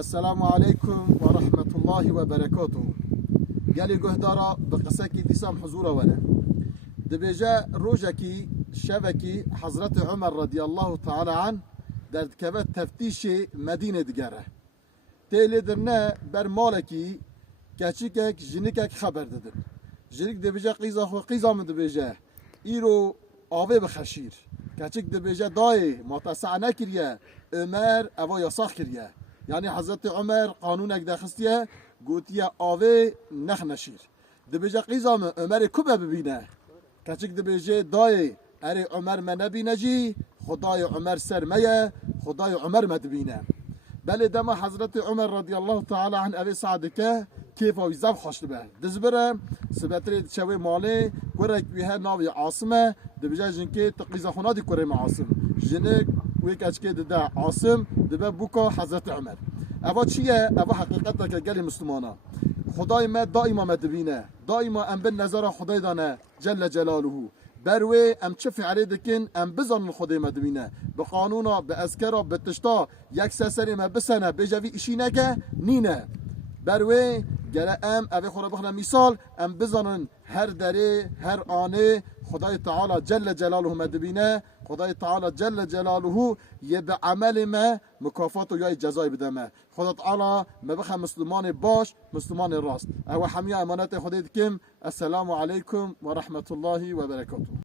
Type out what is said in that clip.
السلام عليكم ورحمة الله وبركاته. قالي قهدارا بقساكي ديسام حضورا ولا دبيجا روجكي شبكي حضرت عمر رضي الله تعالى عنه در كبت تفتيش مدينة دقاره تيلي درنا بر مالكي كاتشيكك جنكك خبر ددن جنك دبيجا قيزا خو قيزا من دبيجا ايرو آوه بخشير كاتشيك دبيجا داي ما تسع نكريا عمر اوه يصاخ كريا يعني حضرت عمر قانونك داخستيه قوتيه آوه نخنشير دبيجا قيزا من عمر كوبا ببينه كاتشيك دبيجا داي اري عمر ما نبينجي خداي عمر سرميه خداي عمر ما دبينه بل دم حضرت عمر رضي الله تعالى عن ابي سعدك كيف ويزاف خوش به دزبره سبتري شوي مالي كورك بها ناوي عاصمه دبجا جنكي تقيزا خنادي كوري عاصم جنك ويك اشكي دا عاصم دبا بوكا حضرت عمر ابا چيه ابا حقيقتك قال مسلمانا خداي ما دائما مدبينه دائما ام بالنظر خداي دانه جل جلاله بروي ام چه عليه دكن ام بزن خدای مدبینه به قانونا به اذکرا به تشتا یک سسری ما بسنه بجوی اشی نکه نینه بروي گره ام اوی خورا بخنا مثال ام بزنن هر دره هر آنه خدای تعالی جل جلاله مدبینه خدای تعالی جل جلاله یه به عمل ما مکافات و یا جزای بده ما خدا تعالی ما بخه مسلمان باش مسلمان راست او حمیه امانت خدای دکم السلام علیکم و رحمت الله و برکاته.